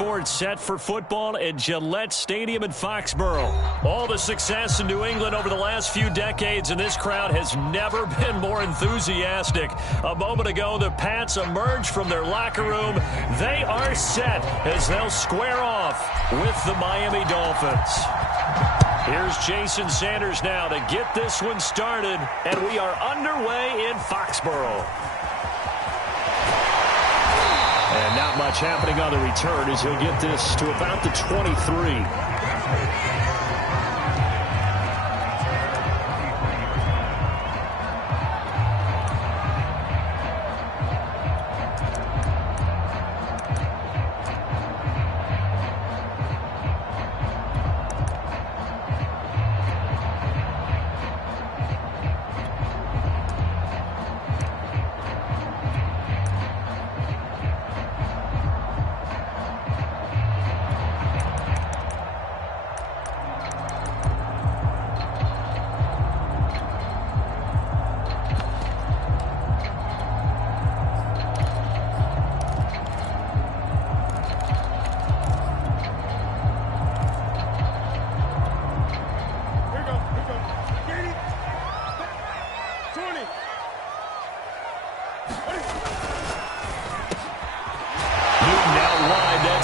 scoreboard set for football at Gillette Stadium in Foxborough. All the success in New England over the last few decades, and this crowd has never been more enthusiastic. A moment ago, the Pats emerged from their locker room. They are set as they'll square off with the Miami Dolphins. Here's Jason Sanders now to get this one started, and we are underway in Foxborough. And not much happening on the return as he'll get this to about the 23.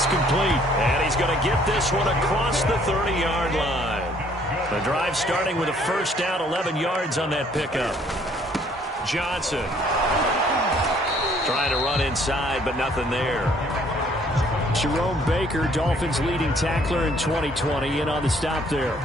Complete, and he's going to get this one across the 30-yard line. The drive starting with a first down, 11 yards on that pickup. Johnson trying to run inside, but nothing there. Jerome Baker, Dolphins leading tackler in 2020, in on the stop there.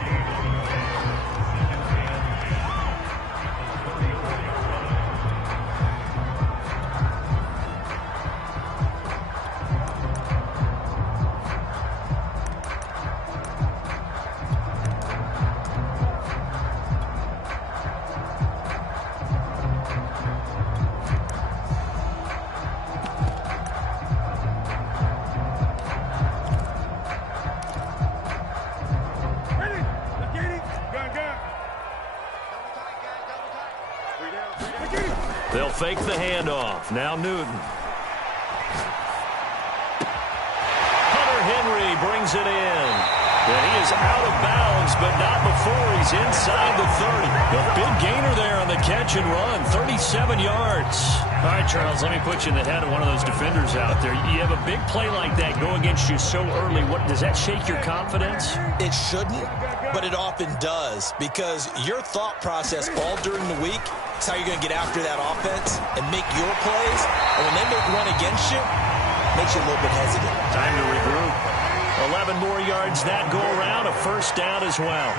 They'll fake the handoff. Now Newton. Hunter Henry brings it in. And he is out of bounds, but not before he's inside the 30. A big gainer there on the catch and run, 37 yards. All right, Charles, let me put you in the head of one of those defenders out there. You have a big play like that go against you so early. What does that shake your confidence? It shouldn't, but it often does, because your thought process all during the week is how you're going to get after that offense and make your plays. And when they make one against you, it makes you a little bit hesitant. Time to regroup. 11 more yards that go around, a first down as well.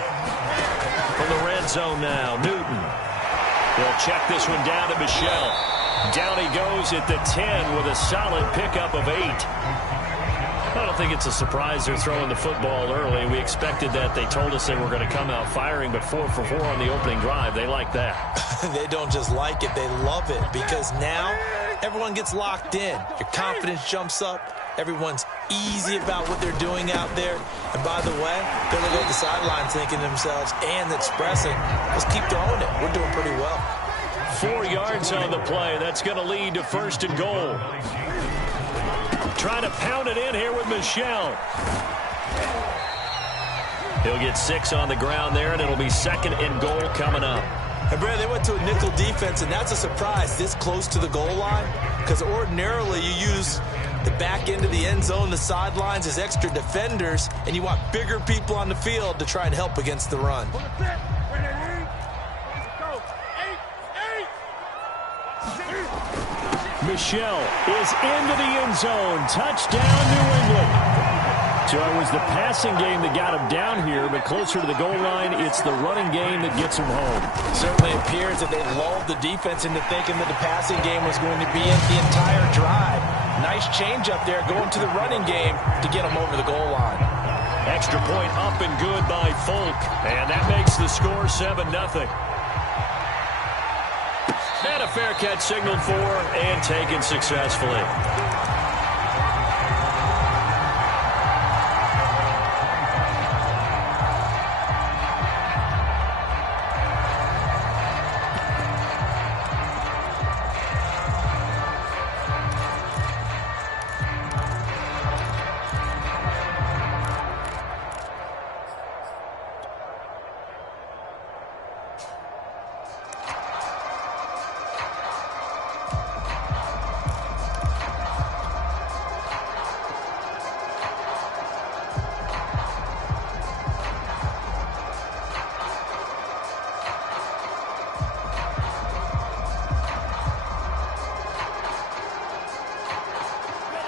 From the red zone now, Newton. They'll check this one down to Michel. Down he goes at the 10 with a solid pickup of 8. I don't think it's a surprise they're throwing the football early. We expected that. They told us they were going to come out firing, but 4 for 4 on the opening drive. They like that. They don't just like it, they love it, because now everyone gets locked in. Your confidence jumps up. Everyone's easy about what they're doing out there. And by the way, they're going to go to the sidelines thinking to themselves and expressing, let's keep throwing it. We're doing pretty well. 4 yards on the play. That's going to lead to first and goal. Trying to pound it in here with Michel. He'll get 6 on the ground there, and it'll be second and goal coming up. And, Brad, they went to a nickel defense, and that's a surprise this close to the goal line, because ordinarily you use the back end of the end zone, the sidelines as extra defenders, and you want bigger people on the field to try and help against the run. Michel is into the end zone. Touchdown, New England. So it was the passing game that got him down here, but closer to the goal line, it's the running game that gets him home. Certainly appears that they lulled the defense into thinking that the passing game was going to be in the entire drive. Nice change up there going to the running game to get him over the goal line. Extra point up and good by Folk, and that makes the score 7-0. And a fair catch signaled for and taken successfully.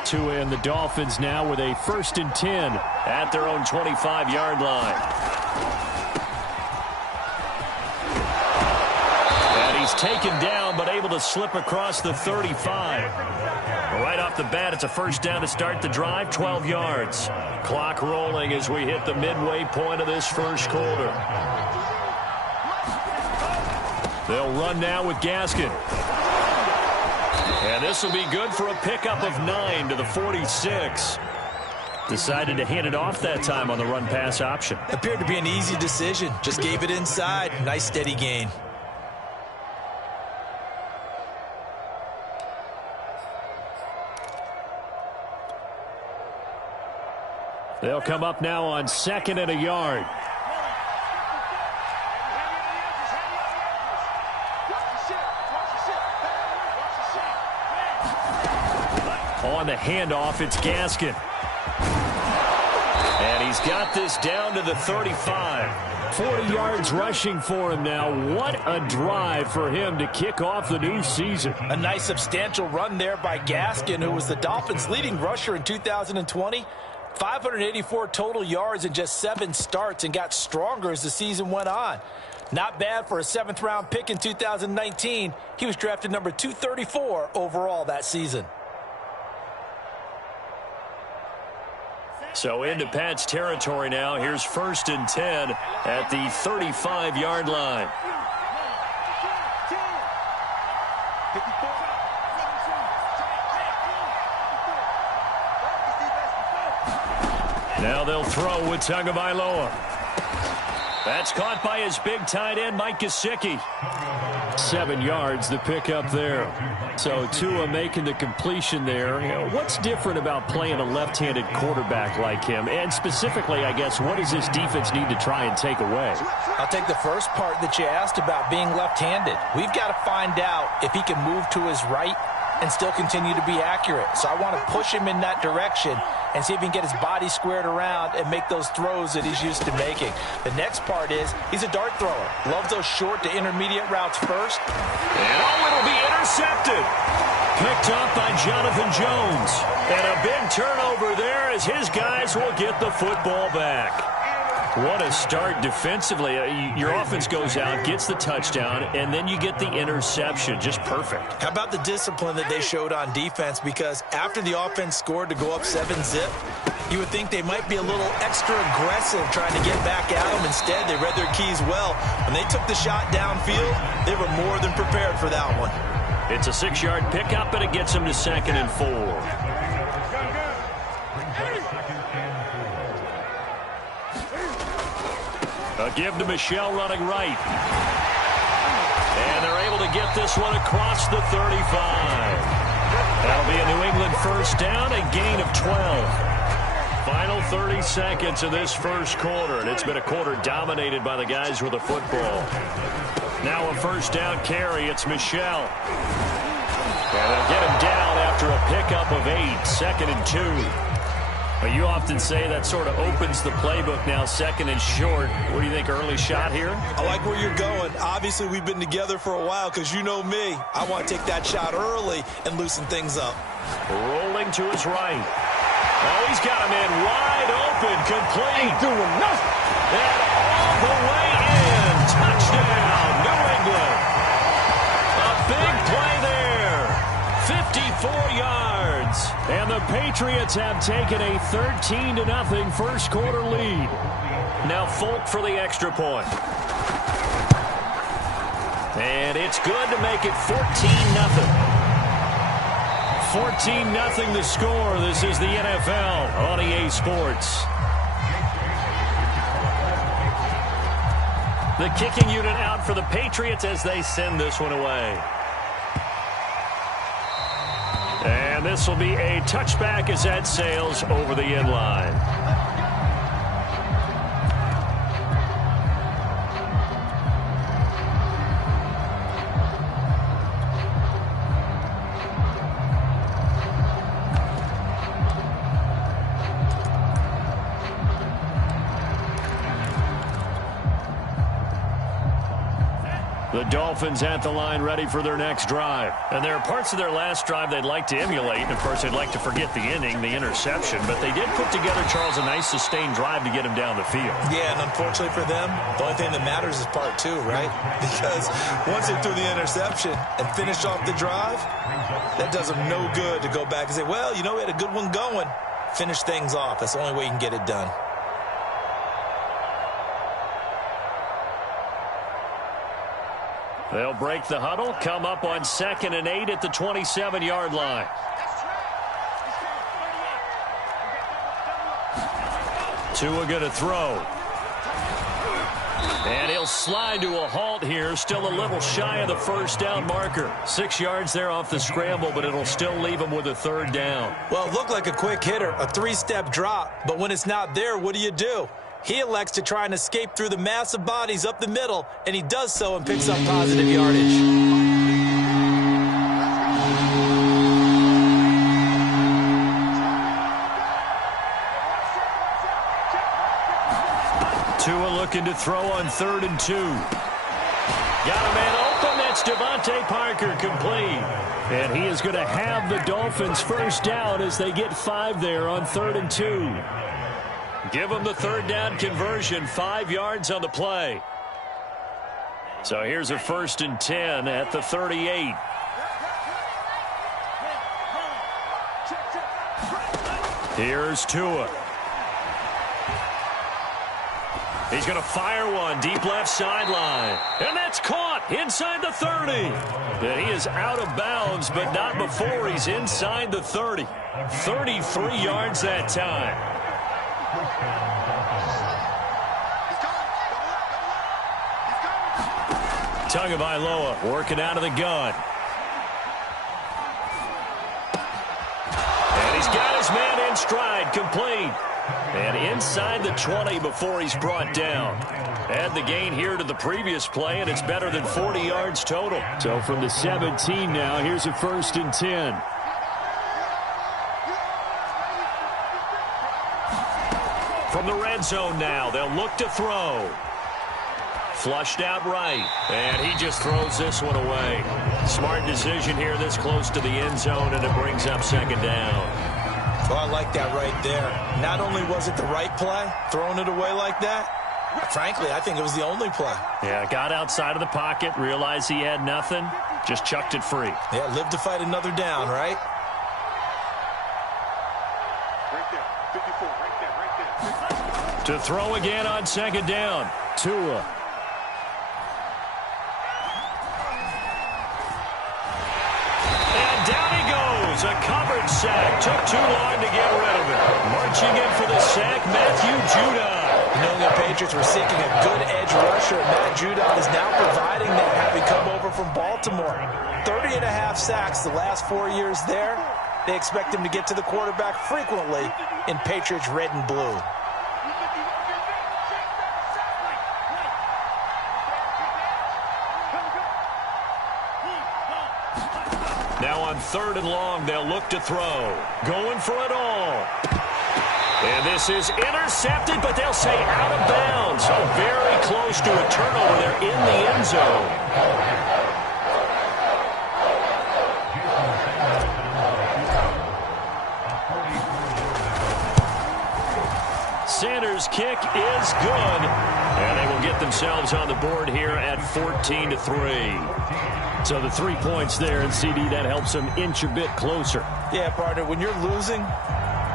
Tua and the Dolphins now with a 1st and 10 at their own 25-yard line. And he's taken down but able to slip across the 35. Right off the bat, it's a 1st down to start the drive, 12 yards. Clock rolling as we hit the midway point of this 1st quarter. They'll run now with Gaskin. And this will be good for a pickup of 9 to the 46. Decided to hand it off that time on the run-pass option. Appeared to be an easy decision. Just gave it inside. Nice steady gain. They'll come up now on 2nd and a yard. On the handoff, it's Gaskin. And he's got this down to the 35. 40 yards rushing for him now. What a drive for him to kick off the new season. A nice substantial run there by Gaskin, who was the Dolphins' leading rusher in 2020. 584 total yards in just 7 starts and got stronger as the season went on. Not bad for a 7th-round pick in 2019. He was drafted number 234 overall that season. So into Pat's territory now. Here's 1st and 10 at the 35-yard line. Now they'll throw with Tagovailoa. That's caught by his big tight end, Mike Gesicki. 7 yards, the pickup there. So Tua making the completion there. You know, what's different about playing a left-handed quarterback like him? And specifically, I guess, what does this defense need to try and take away? I'll take the first part that you asked about being left-handed. We've got to find out if he can move to his right and still continue to be accurate. So I want to push him in that direction and see if he can get his body squared around and make those throws that he's used to making. The next part is he's a dart thrower. Loves those short to intermediate routes first. And it'll be intercepted. Picked up by Jonathan Jones. And a big turnover there as his guys will get the football back. What a start defensively. Your offense goes out, gets the touchdown, and then you get the interception. Just perfect. How about the discipline that they showed on defense? Because after the offense scored to go up 7-zip, you would think they might be a little extra aggressive trying to get back at them. Instead, they read their keys well. When they took the shot downfield, they were more than prepared for that one. It's a 6-yard pickup, and it gets them to 2nd and 4. A give to Michel running right. And they're able to get this one across the 35. That'll be a New England 1st down, a gain of 12. Final 30 seconds of this 1st quarter, and it's been a quarter dominated by the guys with the football. Now a 1st down carry, it's Michel. And they'll get him down after a pickup of 8, 2nd and 2. But you often say that sort of opens the playbook now, 2nd and short. What do you think, early shot here? I like where you're going. Obviously, we've been together for a while because you know me. I want to take that shot early and loosen things up. Rolling to his right. Oh, he's got a man wide open, complete. Ain't doing nothing. And all the way in. Touchdown, New England. A big play there. 54 yards. And the Patriots have taken a 13-0 1st quarter lead. Now Folk for the extra point. And it's good to make it 14-0. 14-0 the score. This is the NFL on EA Sports. The kicking unit out for the Patriots as they send this one away. And this will be a touchback as that sails over the end line. The Dolphins at the line ready for their next drive. And there are parts of their last drive they'd like to emulate. And, of course, they'd like to forget the inning, the interception. But they did put together, Charles, a nice sustained drive to get him down the field. Yeah, and unfortunately for them, the only thing that matters is part two, right? Because once they threw the interception and finished off the drive, that does them no good to go back and say, well, you know, we had a good one going. Finish things off. That's the only way you can get it done. They'll break the huddle, come up on 2nd and 8 at the 27-yard line. Tua going to throw. And he'll slide to a halt here, still a little shy of the first down marker. 6 yards there off the scramble, but it'll still leave him with a 3rd down. Well, it looked like a quick hitter, a 3-step drop, but when it's not there, what do? He elects to try and escape through the mass of bodies up the middle, and he does so and picks up positive yardage. Tua looking to throw on 3rd and 2. Got a man open. That's Devontae Parker, complete. And he is going to have the Dolphins first down as they get 5 there on 3rd and 2. Give them the 3rd down conversion, 5 yards on the play. So here's a 1st and 10 at the 38. Here's Tua. He's going to fire one deep left sideline. And that's caught inside the 30. And he is out of bounds, but not before he's inside the 30. 33 yards that time. Tagovailoa working out of the gun. And he's got his man in stride, complete. And inside the 20 before he's brought down. Add the gain here to the previous play, and it's better than 40 yards total. So from the 17 now, here's a 1st and 10. From the red zone now, they'll look to throw. Flushed out right, and he just throws this one away. Smart decision here this close to the end zone, and it brings up 2nd down. Well, I like that right there. Not only was it the right play, throwing it away like that, frankly, I think it was the only play. Yeah, got outside of the pocket, realized he had nothing, just chucked it free. Yeah, live to fight another down, right? To throw again on 2nd down. Tua. And down he goes. A coverage sack. Took too long to get rid of it. Marching in for the sack, Matthew Judon. Knowing the Patriots were seeking a good edge rusher, Matt Judon is now providing that, having come over from Baltimore. 30.5 sacks the last 4 years there. They expect him to get to the quarterback frequently in Patriots red and blue. Now on 3rd and long, they'll look to throw. Going for it all. And this is intercepted, but they'll say out of bounds. So very close to a turnover. They're in the end zone. Sanders' kick is good. And they will get themselves on the board here at 14-3. So the 3 points there, and CD, that helps them inch a bit closer. Yeah, partner, when you're losing,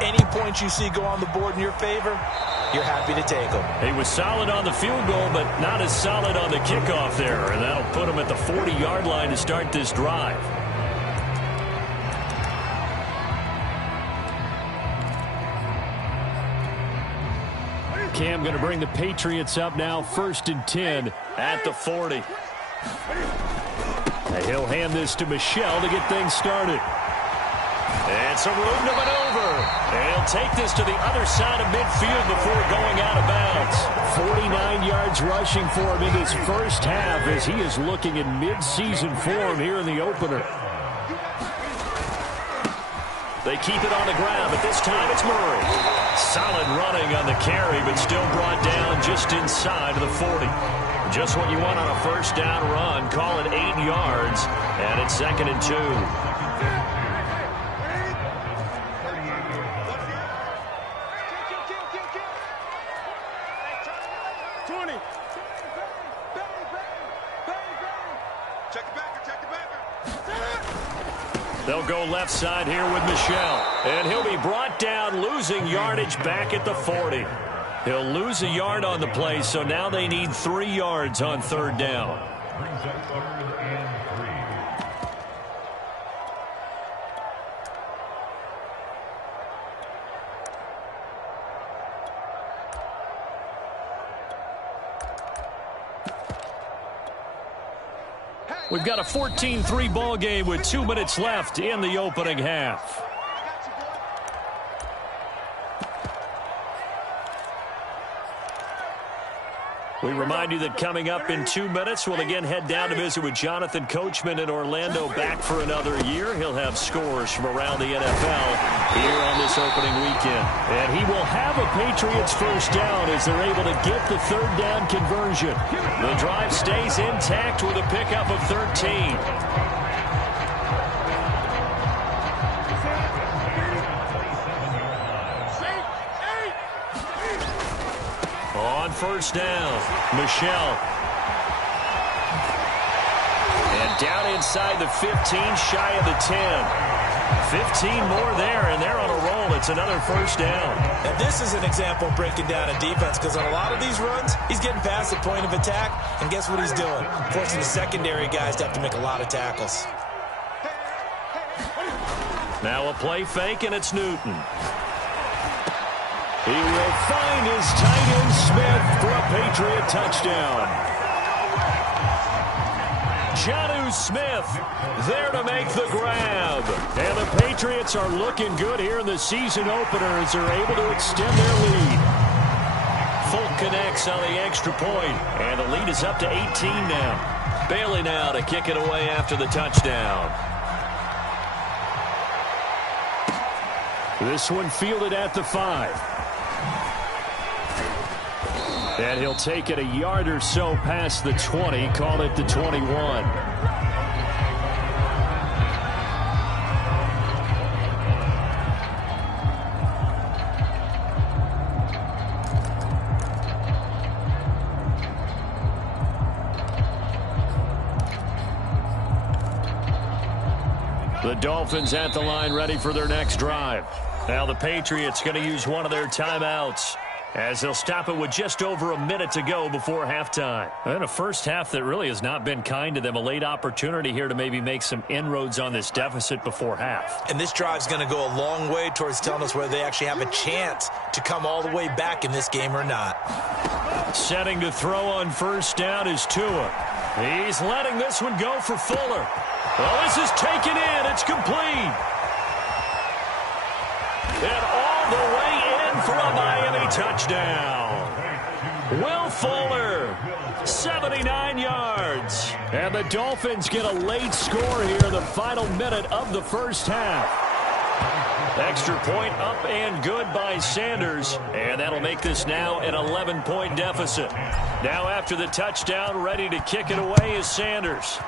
any points you see go on the board in your favor, you're happy to take them. He was solid on the field goal, but not as solid on the kickoff there. And that'll put him at the 40-yard line to start this drive. Cam going to bring the Patriots up now, 1st and 10 at the 40. And he'll hand this to Michel to get things started. And some room to maneuver. And he'll take this to the other side of midfield before going out of bounds. 49 yards rushing for him in his first half as he is looking in mid-season form here in the opener. They keep it on the ground, but this time it's Murray. Solid running on the carry, but still brought down just inside of the 40. Just what you want on a first down run. Call it 8 yards, and it's 2nd and 2. They'll go left side here with Michel. And he'll be brought down, losing yardage back at the 40. He'll lose a yard on the play, so now they need 3 yards on 3rd down. We've got a 14-3 ball game with 2 minutes left in the opening half. We remind you that coming up in 2 minutes, we'll again head down to visit with Jonathan Coachman in Orlando, back for another year. He'll have scores from around the NFL here on this opening weekend. And he will have a Patriots first down as they're able to get the 3rd down conversion. The drive stays intact with a pickup of 13. On first down, Michel. And down inside the 15, shy of the 10. 15 more there, and they're on a roll. It's another first down. And this is an example of breaking down a defense, because on a lot of these runs, he's getting past the point of attack, and guess what he's doing? Forcing the secondary guys to have to make a lot of tackles. Now a play fake, and it's Newton. He will find his tight end Smith for a Patriot touchdown. Jonnu Smith there to make the grab. And the Patriots are looking good here in the season opener as they're able to extend their lead. Folk connects on the extra point, and the lead is up to 18 now. Bailey now to kick it away after the touchdown. This one fielded at the 5. And he'll take it a yard or so past the 20, call it the 21. The Dolphins at the line, ready for their next drive. Now the Patriots going to use one of their timeouts, as they'll stop it with just over a minute to go before halftime. And a first half that really has not been kind to them. A late opportunity here to maybe make some inroads on this deficit before half. And this drive's going to go a long way towards telling us whether they actually have a chance to come all the way back in this game or not. Setting to throw on first down is Tua. He's letting this one go for Fuller. Well, this is taken in. It's complete. And all the way in for a Miami touchdown. Will Fuller, 79 yards. And the Dolphins get a late score here in the final minute of the first half. Extra point up and good by Sanders. And that'll make this now an 11-point deficit. Now after the touchdown, ready to kick it away is Sanders.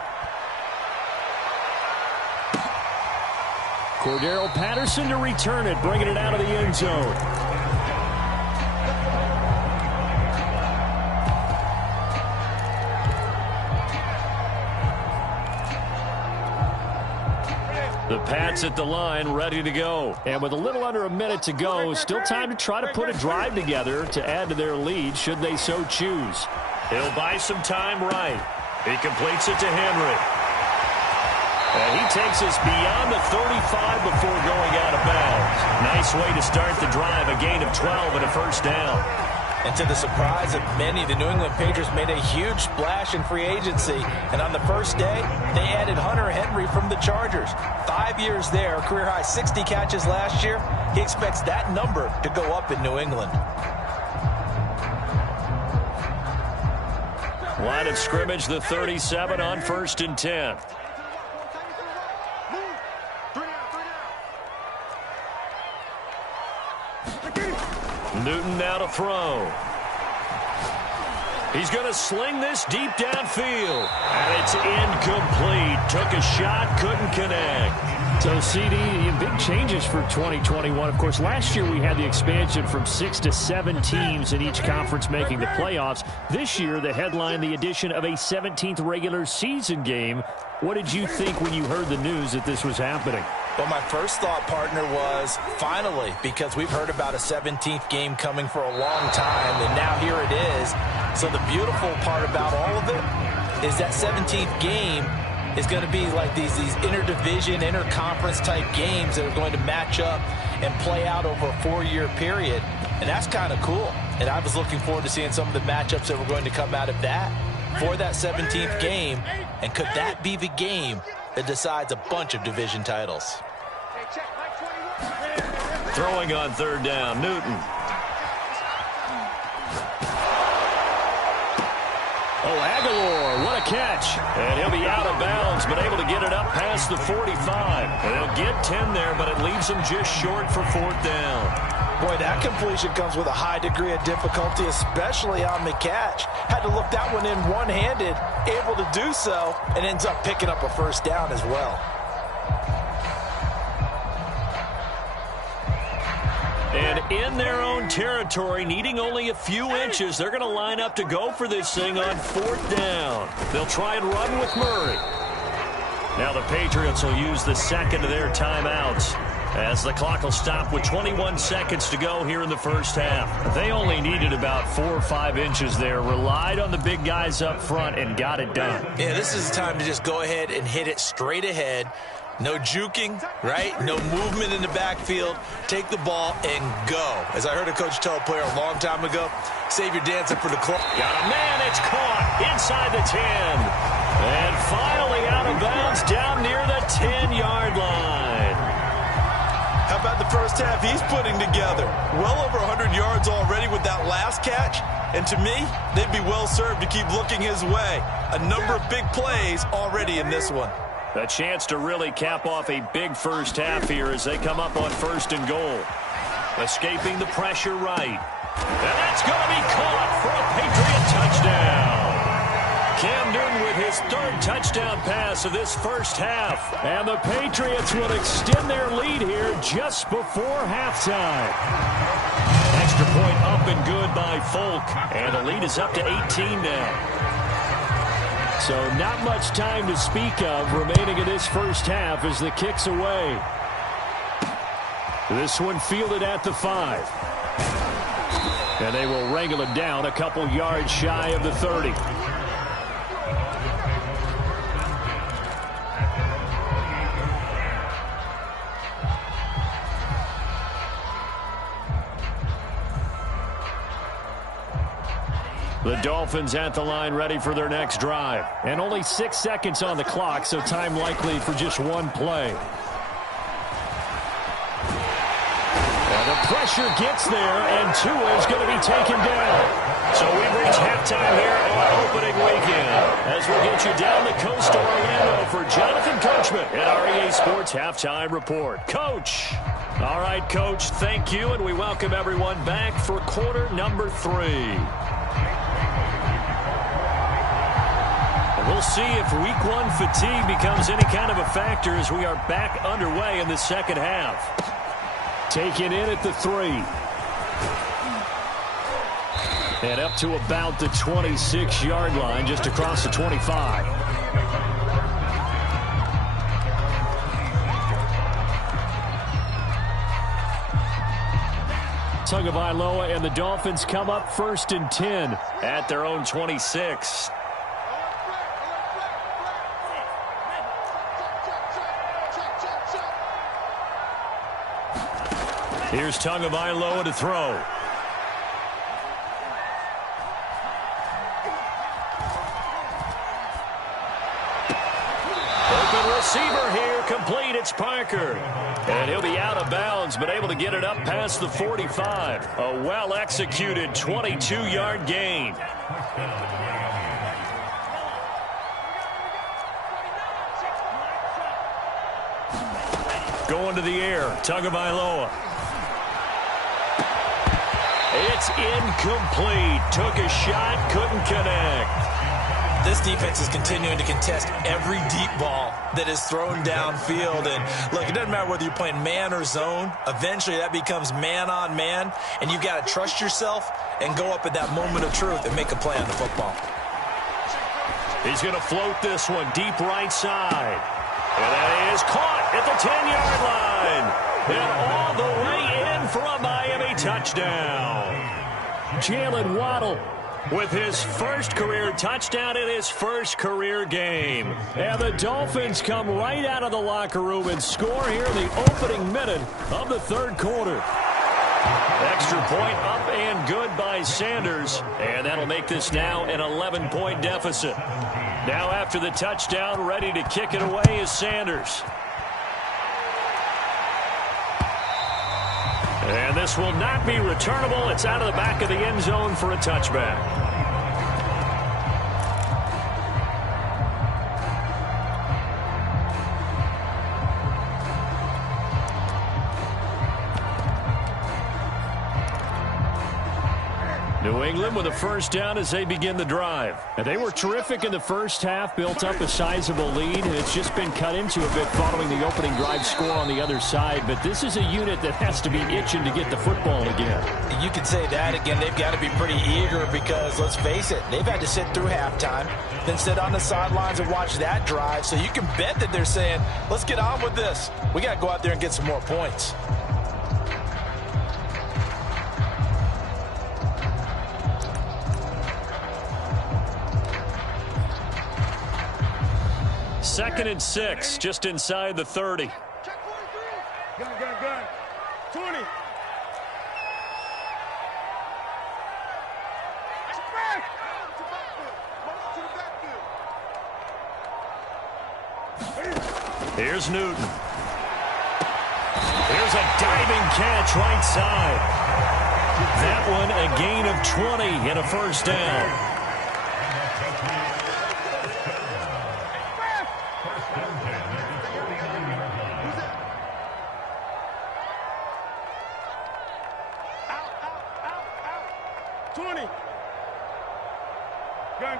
Cordero Patterson to return it, bringing it out of the end zone. The Pats at the line, ready to go. And with a little under a minute to go, still time to try to put a drive together to add to their lead, should they so choose. He'll buy some time right. He completes it to Henry. And he takes us beyond the 35 before going out of bounds. Nice way to start the drive, a gain of 12 and a first down. And to the surprise of many, the New England Patriots made a huge splash in free agency. And on the first day, they added Hunter Henry from the Chargers. 5 years there, career-high 60 catches last year. He expects that number to go up in New England. Line of scrimmage, the 37 on 1st and 10. Newton now to throw. He's going to sling this deep downfield. And it's incomplete. Took a shot, couldn't connect. So, CD, big changes for 2021. Of course, last year we had the expansion from 6 to 7 teams in each conference making the playoffs. This year, the headline, the addition of a 17th regular season game. What did you think when you heard the news that this was happening? Well, my first thought, partner, was finally, because we've heard about a 17th game coming for a long time, and now here it is. So the beautiful part about all of it is that 17th game is going to be like these interdivision, interconference type games that are going to match up and play out over a 4-year period. And that's kind of cool. And I was looking forward to seeing some of the matchups that were going to come out of that for that 17th game. And could that be the game that decides a bunch of division titles? Throwing on third down, Newton. Oh, Aguilar, what a catch. And he'll be out of bounds, but able to get it up past the 45. And they'll get 10 there, but it leaves them just short for fourth down. Boy, that completion comes with a high degree of difficulty, especially on the catch. Had to look that one in one-handed, able to do so, and ends up picking up a first down as well. And in their own territory, needing only a few inches, they're going to line up to go for this thing on fourth down. They'll try and run with Murray. Now the Patriots will use the second of their timeouts, as the clock will stop with 21 seconds to go here in the first half. They only needed about 4 or 5 inches there, relied on the big guys up front, and got it done. Yeah, this is the time to just go ahead and hit it straight ahead. No juking, right? No movement in the backfield. Take the ball and go. As I heard a coach tell a player a long time ago, save your dancing for the clock. Got a man, it's caught inside the 10. And finally out of bounds down near the 10-yard line. How about the first half he's putting together? Well over 100 yards already with that last catch. And to me, they'd be well served to keep looking his way. A number of big plays already in this one. A chance to really cap off a big first half here as they come up on first and goal. Escaping the pressure right. And that's going to be caught for a Patriot touchdown. Cam Newton with his third touchdown pass of this first half. And the Patriots will extend their lead here just before halftime. Extra point up and good by Folk. And the lead is up to 18 now. So not much time to speak of remaining in this first half as the kick's away. This one fielded at the 5. And they will wrangle it down a couple yards shy of the 30. The Dolphins at the line ready for their next drive. And only 6 seconds on the clock, so time likely for just one play. And the pressure gets there, and Tua is going to be taken down. So we've reached halftime here on opening weekend. As we'll get you down the coast to Orlando for Jonathan Coachman at our EA Sports Halftime Report. Coach. All right, Coach, thank you, and we welcome everyone back for quarter number 3. We'll see if week 1 fatigue becomes any kind of a factor as we are back underway in the second half. Taken in at the 3. And up to about the 26-yard line, just across the 25. Tagovailoa and the Dolphins come up first and 10 at their own 26. Here's Tagovailoa to throw. Open receiver here, complete. It's Parker. And he'll be out of bounds, but able to get it up past the 45. A well-executed 22-yard gain. Going to the air, Tagovailoa. It's incomplete. Took a shot, couldn't connect. This defense is continuing to contest every deep ball that is thrown downfield. And look, it doesn't matter whether you're playing man or zone. Eventually, that becomes man on man. And you've got to trust yourself and go up at that moment of truth and make a play on the football. He's going to float this one deep right side. And that is caught at the 10-yard line. And all the way in for a Miami touchdown. Jalen Waddle with his first career touchdown in his first career game. And the Dolphins come right out of the locker room and score here in the opening minute of the third quarter. Extra point up and good by Sanders. And that'll make this now an 11-point deficit. Now after the touchdown, ready to kick it away is Sanders. And this will not be returnable. It's out of the back of the end zone for a touchback. New England with a first down as they begin the drive. And they were terrific in the first half, built up a sizable lead, and it's just been cut into a bit following the opening drive score on the other side. But this is a unit that has to be itching to get the football again. You could say that again. They've got to be pretty eager because, let's face it, they've had to sit through halftime, then sit on the sidelines and watch that drive. So you can bet that they're saying, let's get on with this. We got to go out there and get some more points. Second and 6, just inside the 30. Gun. 20. Here's Newton. Here's a diving catch right side. That one a gain of 20 and a first down.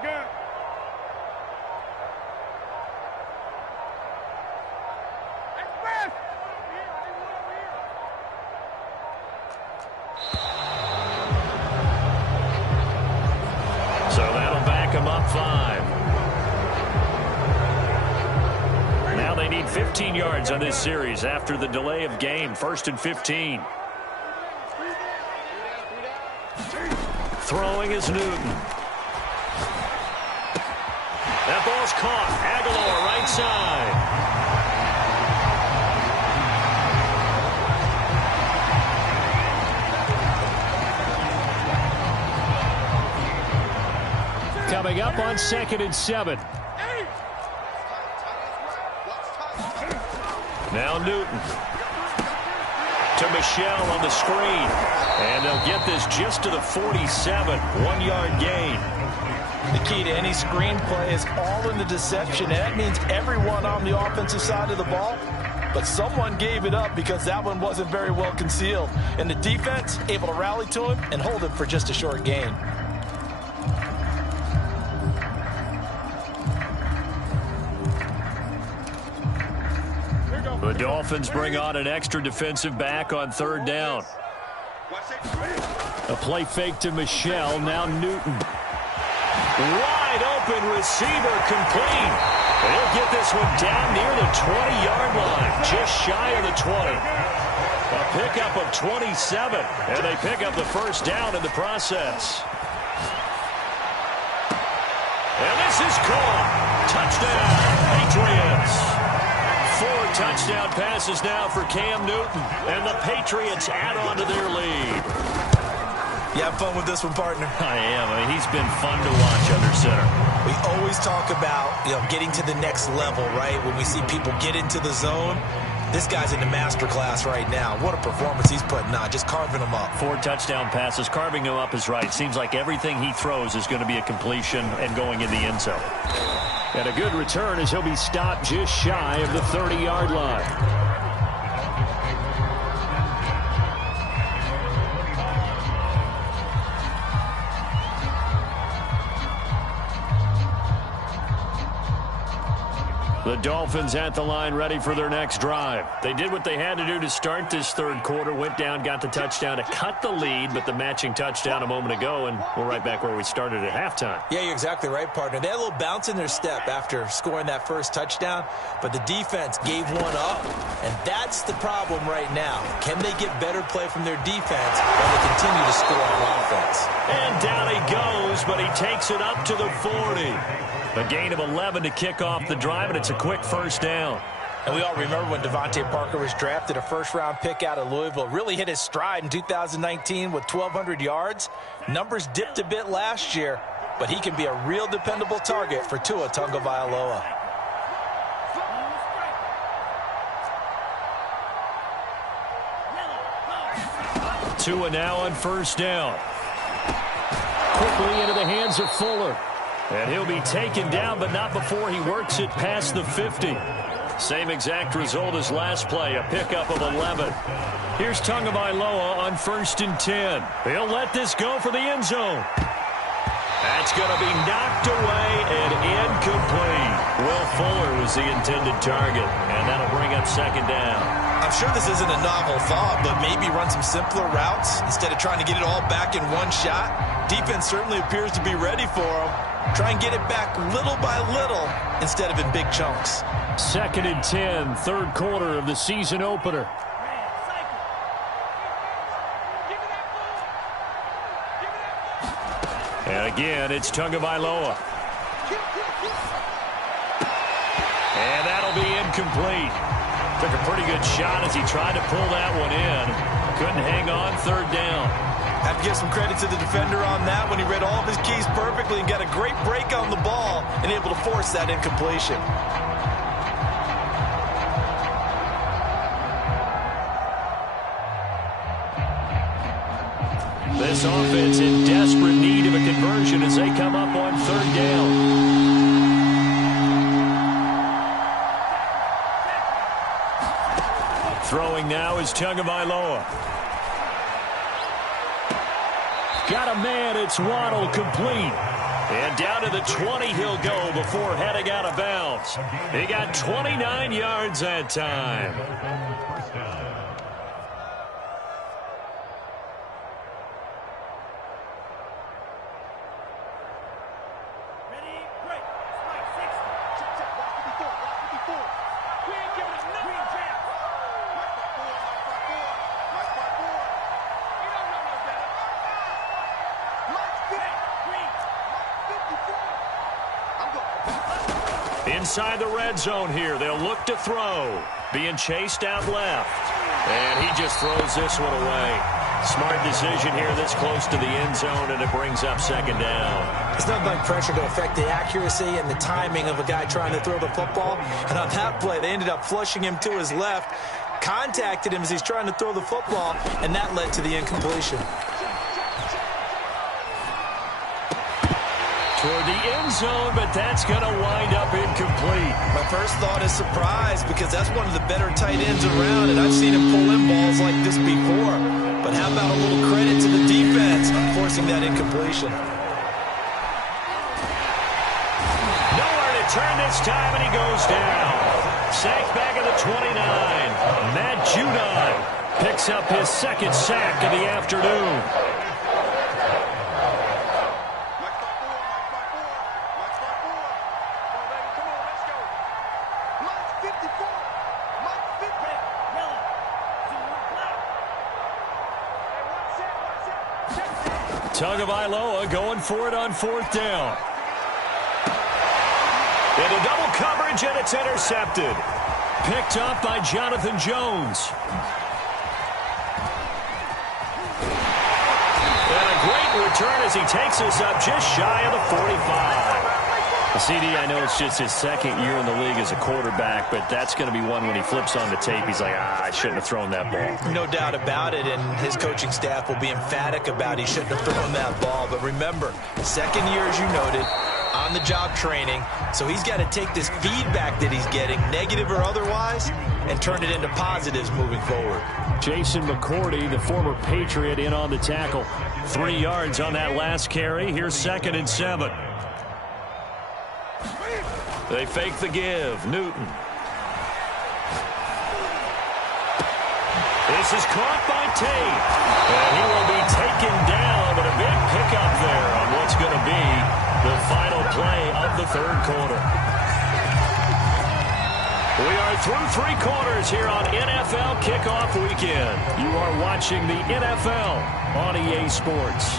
Gun. So that'll back him up 5. Now they need 15 yards on this series after the delay of game. 1st and 15. Throwing is Newton. That ball's caught. Aguilar right side. Coming up on 2nd and 7. Now Newton. To Michelle on the screen. And they'll get this just to the 47. 1-yard gain. The key to any screen play is all in the deception. And that means everyone on the offensive side of the ball. But someone gave it up because that one wasn't very well concealed. And the defense able to rally to him and hold him for just a short gain. The Dolphins bring on an extra defensive back on 3rd down. A play fake to Michelle. Now Newton. Wide open receiver complete. He'll get this one down near the 20-yard line, just shy of the 20. A pickup of 27, and they pick up the first down in the process. And this is caught. Touchdown, Patriots. 4 touchdown passes now for Cam Newton, and the Patriots add on to their lead. You have fun with this one, partner? I am. I mean, he's been fun to watch under center. We always talk about, getting to the next level, right? When we see people get into the zone, this guy's in the master class right now. What a performance he's putting on, just carving them up. 4 touchdown passes. Carving them up is right. Seems like everything he throws is going to be a completion and going in the end zone. And a good return as he'll be stopped just shy of the 30-yard line. The Dolphins at the line ready for their next drive. They did what they had to do to start this third quarter, went down, got the touchdown to cut the lead, but the matching touchdown a moment ago, and we're right back where we started at halftime. Yeah, you're exactly right, partner. They had a little bounce in their step after scoring that first touchdown, but the defense gave one up, and that's the problem right now. Can they get better play from their defense while they continue to score on offense? And down he goes, but he takes it up to the 40. A gain of 11 to kick off the drive, and it's a quick first down. And we all remember when Devontae Parker was drafted, a first-round pick out of Louisville. Really hit his stride in 2019 with 1,200 yards. Numbers dipped a bit last year, but he can be a real dependable target for Tua Tagovailoa. Tua now on first down. Quickly into the hands of Fuller. And he'll be taken down, but not before he works it past the 50. Same exact result as last play, a pickup of 11. Here's Tagovailoa on 1st and 10. He'll let this go for the end zone. That's going to be knocked away and incomplete. Will Fuller was the intended target, and that'll bring up second down. I'm sure this isn't a novel thought, but maybe run some simpler routes instead of trying to get it all back in one shot. Defense certainly appears to be ready for him. Try and get it back little by little instead of in big chunks. 2nd and 10, third quarter of the season opener. And again, it's Tagovailoa. And that'll be incomplete. Took a pretty good shot as he tried to pull that one in. Couldn't hang on, third down. Have to give some credit to the defender on that when he read all of his keys perfectly and got a great break on the ball and able to force that incompletion. This offense in desperate need of a conversion as they come up on third down. Throwing now is Tagovailoa. Got a man, it's Waddle, complete. And down to the 20 he'll go before heading out of bounds. He got 29 yards that time. Inside the red zone here, they'll look to throw. Being chased out left. And he just throws this one away. Smart decision here this close to the end zone, and it brings up second down. It's nothing like pressure to affect the accuracy and the timing of a guy trying to throw the football. And on that play, they ended up flushing him to his left, contacted him as he's trying to throw the football, and that led to the incompletion. Toward the end zone, but that's going to wind up incomplete. My first thought is surprise because that's one of the better tight ends around, and I've seen him pull in balls like this before. But how about a little credit to the defense forcing that incompletion? Nowhere to turn this time, and he goes down. Sacked back at the 29. Matt Judon picks up his second sack of the afternoon. Tagovailoa going for it on fourth down. Into double coverage, and it's intercepted. Picked up by Jonathan Jones. And a great return as he takes us up just shy of the 45. CD, I know it's just his second year in the league as a quarterback, but that's going to be one when he flips on the tape. He's like, I shouldn't have thrown that ball. No doubt about it, and his coaching staff will be emphatic about he shouldn't have thrown that ball. But remember, second year, as you noted, on-the-job training, so he's got to take this feedback that he's getting, negative or otherwise, and turn it into positives moving forward. Jason McCourty, the former Patriot, in on the tackle. 3 yards on that last carry. Here's 2nd and 7. They fake the give. Newton. This is caught by Tate. And he will be taken down, but a big pickup there on what's going to be the final play of the third quarter. We are through 3 quarters here on NFL Kickoff Weekend. You are watching the NFL on EA Sports.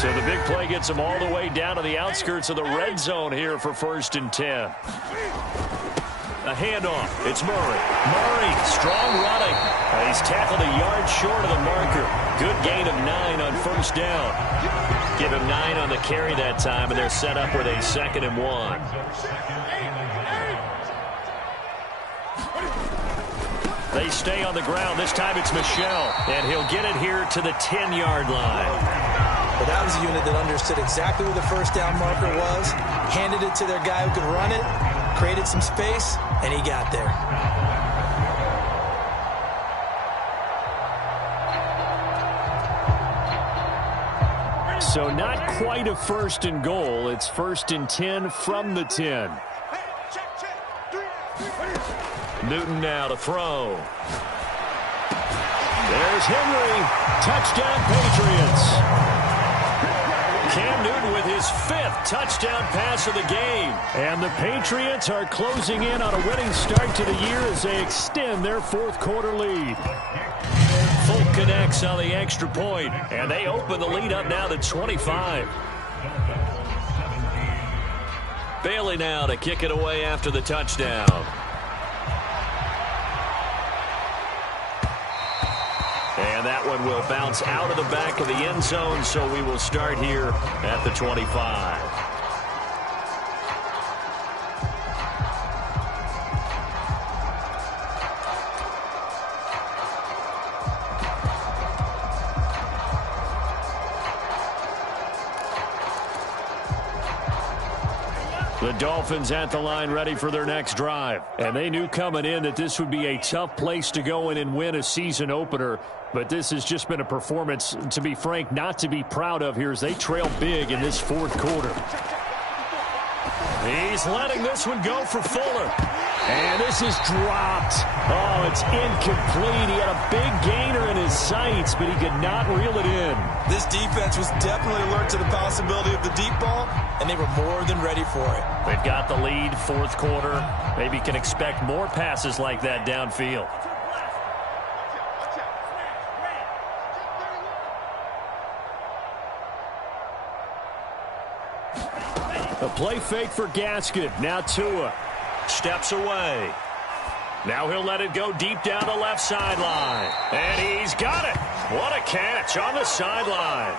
So the big play gets them all the way down to the outskirts of the red zone here for 1st and 10. A handoff. It's Murray. Murray, strong running. He's tackled a yard short of the marker. Good gain of 9 on 1st down. Give him 9 on the carry that time, and they're set up with a 2nd and 1. They stay on the ground. This time it's Michel, and he'll get it here to the 10-yard line. But that was a unit that understood exactly where the 1st down marker was, handed it to their guy who could run it, created some space, and he got there. So not quite a 1st and goal. It's 1st and 10 from the 10. Newton now to throw. There's Henry. Touchdown, Patriots. Cam Newton with his 5th touchdown pass of the game. And the Patriots are closing in on a winning start to the year as they extend their 4th quarter lead. Folk connects on the extra point, and they open the lead up now to 25. Bailey now to kick it away after the touchdown. And that one will bounce out of the back of the end zone, so we will start here at the 25. The Dolphins at the line ready for their next drive. And they knew coming in that this would be a tough place to go in and win a season opener. But this has just been a performance, to be frank, not to be proud of here as they trail big in this 4th quarter. He's letting this one go for Fuller. And this is dropped. Oh, it's incomplete. He had a big gainer in his sights, but he could not reel it in. This defense was definitely alert to the possibility of the deep ball, and they were more than ready for it. They've got the lead, 4th quarter. Maybe can expect more passes like that downfield. A play fake for Gaskin. Now Tua. Steps away. Now he'll let it go deep down the left sideline. And he's got it. What a catch on the sideline.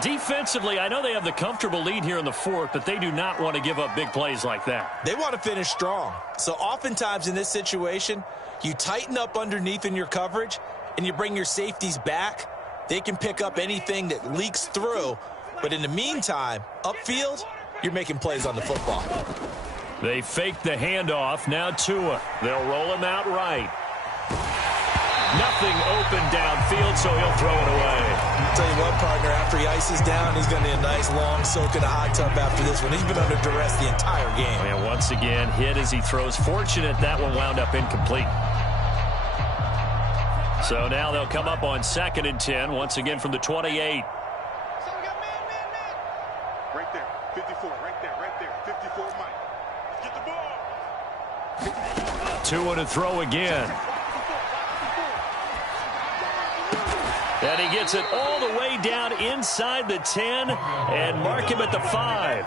Defensively, I know they have the comfortable lead here in the 4th, but they do not want to give up big plays like that. They want to finish strong. So oftentimes in this situation, you tighten up underneath in your coverage, and you bring your safeties back. They can pick up anything that leaks through. But in the meantime, upfield, you're making plays on the football. They fake the handoff. Now Tua. They'll roll him out right. Nothing open downfield, so he'll throw it away. I'll tell you what, partner, after he ices down, he's going to need a nice long soak in a hot tub after this one. He's been under duress the entire game. And once again, hit as he throws. Fortunate that one wound up incomplete. So now they'll come up on 2nd and 10, once again from the 28. Right there, 54, right there, 54, Mike. Get the ball. Tua to throw again. And he gets it all the way down inside the 10 and mark him at the 5.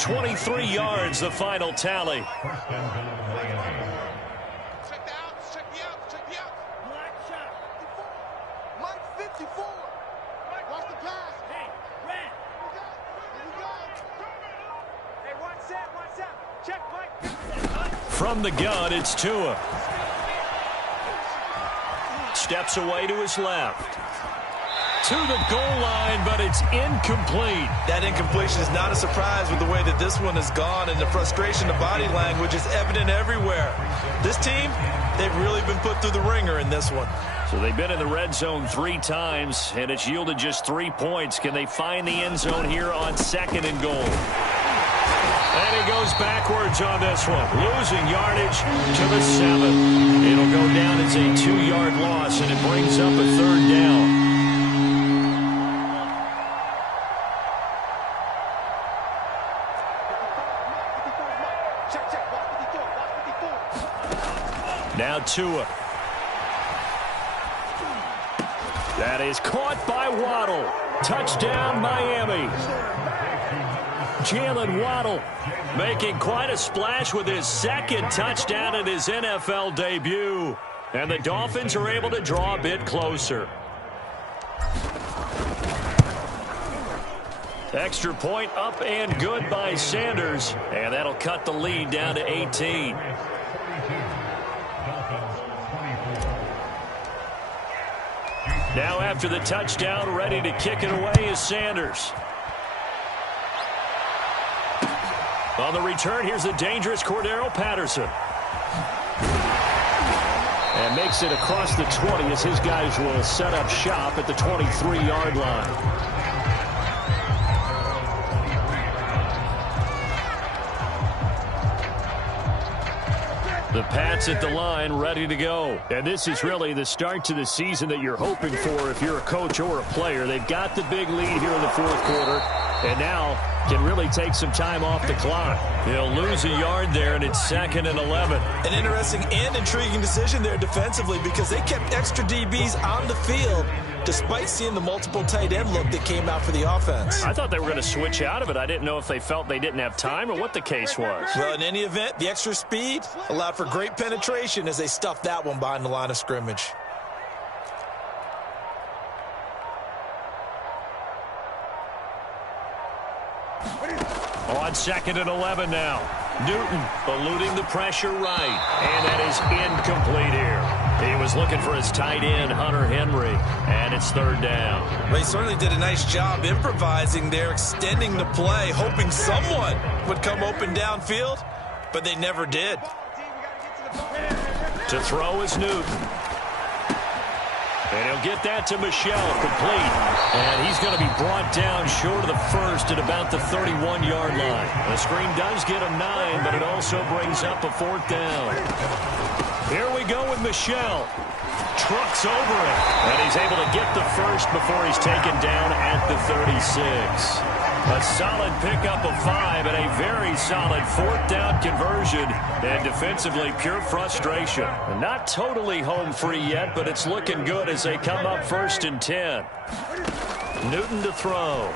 23 yards, the final tally. Check the outs, check the outs, check the outs. Black shot. Mike 54. Watch the pass. Hey, red. Here we go. Hey, watch that. Check, Mike. From the gun, it's Tua. Steps away to his left. to the goal line, but it's incomplete. That incompletion is not a surprise with the way that this one has gone, and the frustration, the body language is evident everywhere. This team, they've really been put through the ringer in this one. So they've been in the red zone 3 times, and it's yielded just 3 points. Can they find the end zone here on 2nd and goal? And he goes backwards on this one, losing yardage to the 7. It'll go down as a 2-yard loss, and it brings up a 3rd down. Now Tua. That is caught by Waddle. Touchdown, Miami. Jalen Waddle making quite a splash with his 2nd touchdown in his NFL debut. And the Dolphins are able to draw a bit closer. Extra point up and good by Sanders. And that'll cut the lead down to 18. Now after the touchdown, ready to kick it away is Sanders. On the return, here's the dangerous Cordero Patterson. And makes it across the 20 as his guys will set up shop at the 23-yard line. The Pats at the line, ready to go. And this is really the start to the season that you're hoping for if you're a coach or a player. They've got the big lead here in the 4th quarter, and now can really take some time off the clock. He'll lose a yard there, and it's 2nd and 11. An interesting and intriguing decision there defensively because they kept extra DBs on the field despite seeing the multiple tight end look that came out for the offense. I thought they were going to switch out of it. I didn't know if they felt they didn't have time or what the case was. Well, in any event, the extra speed allowed for great penetration as they stuffed that one behind the line of scrimmage. On 2nd and 11 now. Newton eluding the pressure right. And that is incomplete here. He was looking for his tight end, Hunter Henry. And it's 3rd down. Well, he certainly did a nice job improvising there, extending the play, hoping someone would come open downfield, but they never did. To throw is Newton. And he'll get that to Michelle, complete. And he's going to be brought down short of the 1st at about the 31-yard line. The screen does get him 9, but it also brings up a 4th down. Here we go with Michelle. Trucks over it. And he's able to get the 1st before he's taken down at the 36. A solid pickup of 5 and a very solid 4th down conversion. And defensively, pure frustration. Not totally home free yet, but it's looking good as they come up 1st and 10. Newton to throw.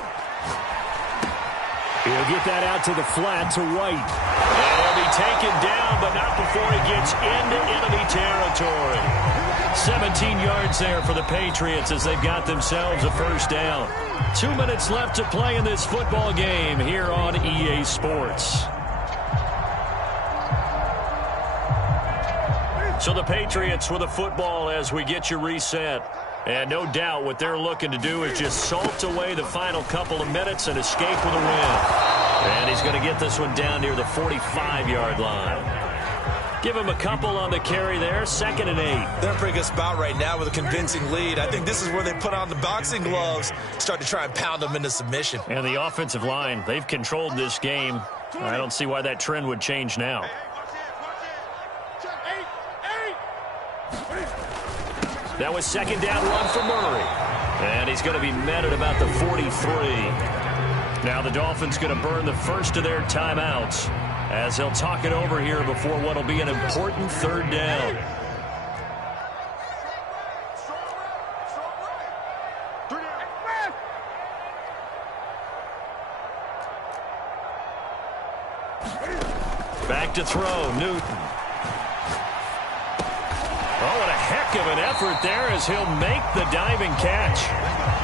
He'll get that out to the flat to White. And he'll be taken down, but not before he gets into enemy territory. 17 yards there for the Patriots as they've got themselves a 1st down. 2 minutes left to play in this football game here on EA Sports. So the Patriots with the football as we get you reset. And no doubt what they're looking to do is just salt away the final couple of minutes and escape with a win. And he's going to get this one down near the 45-yard line. Give him a couple on the carry there, 2nd and 8. They're in a pretty good spot right now with a convincing lead. I think this is where they put on the boxing gloves, start to try and pound them into submission. And the offensive line, they've controlled this game. I don't see why that trend would change now. That was 2nd down run for Murray. And he's going to be met at about the 43. Now the Dolphins going to burn the first of their timeouts as he'll talk it over here before what will be an important 3rd down. Back to throw, Newton. Oh, what a heck of an effort there as he'll make the diving catch.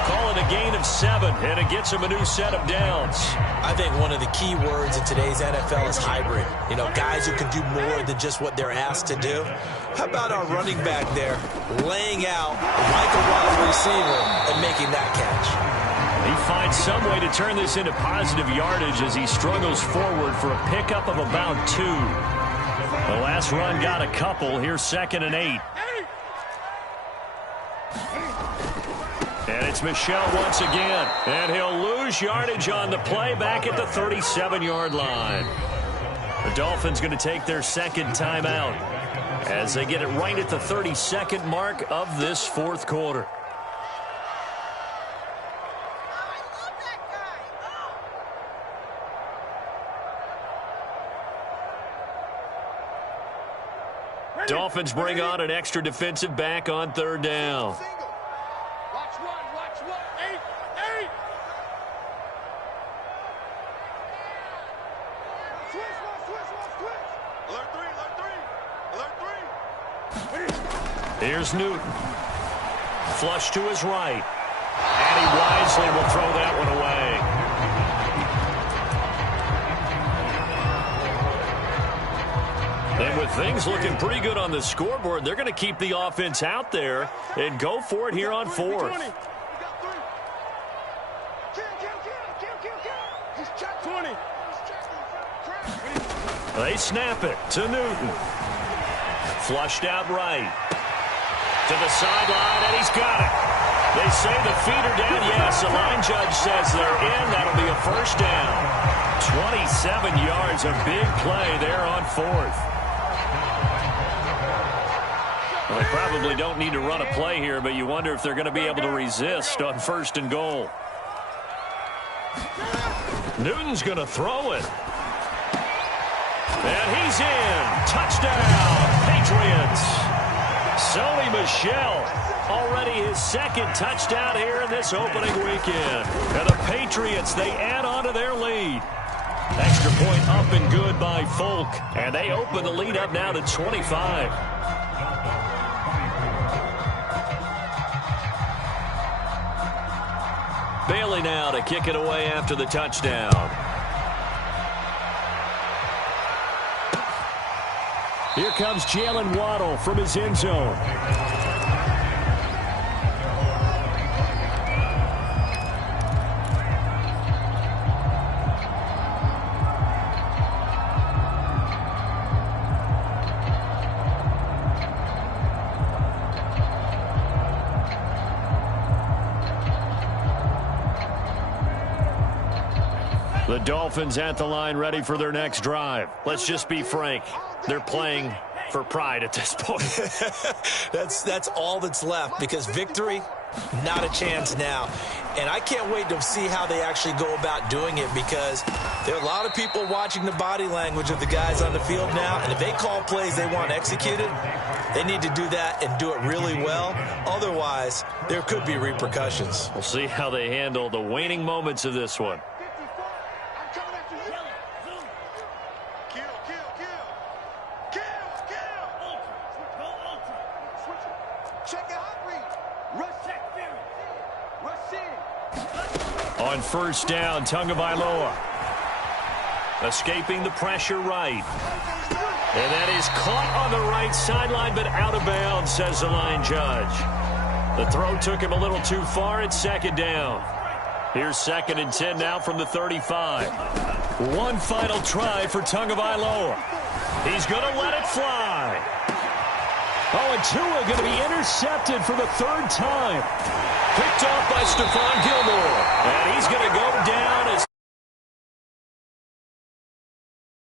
Call it a gain of 7, and it gets him a new set of downs. I think one of the key words in today's NFL is hybrid. You know, guys who can do more than just what they're asked to do. How about our running back there laying out like a wide receiver and making that catch. He finds some way to turn this into positive yardage as he struggles forward for a pickup of about 2. The last run got a couple. Here's 2nd and 8. And it's Michel once again. And he'll lose yardage on the play back at the 37-yard line. The Dolphins going to take their 2nd timeout as they get it right at the 32nd mark of this 4th quarter. Dolphins bring on an extra defensive back on 3rd down. Watch one. 8. Switch. Alert 3. Here's Newton. Flush to his right. And he wisely will throw that one away. And with things looking pretty good on the scoreboard, they're going to keep the offense out there and go for it here on 4th. They snap it to Newton. Flushed out right. To the sideline, and he's got it. They say the feet are down. Yes, the line judge says they're in. That'll be a 1st down. 27 yards, a big play there on 4th. Well, they probably don't need to run a play here, but you wonder if they're going to be able to resist on 1st and goal. Newton's going to throw it. And he's in. Touchdown, Patriots. Sony Michel, already his 2nd touchdown here in this opening weekend. And the Patriots, they add on to their lead. Extra point up and good by Folk. And they open the lead up now to 25. Bailey now to kick it away after the touchdown. Here comes Jalen Waddle from his end zone. The Dolphins at the line ready for their next drive. Let's just be frank. They're playing for pride at this point. That's all that's left, because victory, not a chance now. And I can't wait to see how they actually go about doing it, because there are a lot of people watching the body language of the guys on the field now. And if they call plays they want executed, they need to do that and do it really well. Otherwise, there could be repercussions. We'll see how they handle the waning moments of this one. On 1st down, Tagovailoa. Escaping the pressure right. And that is caught on the right sideline, but out of bounds, says the line judge. The throw took him a little too far. It's 2nd down. Here's 2nd and 10 now from the 35. One final try for Tagovailoa. He's going to let it fly. Oh, and Tua going to be intercepted for the 3rd time. Picked off by Stephon Gilmore. And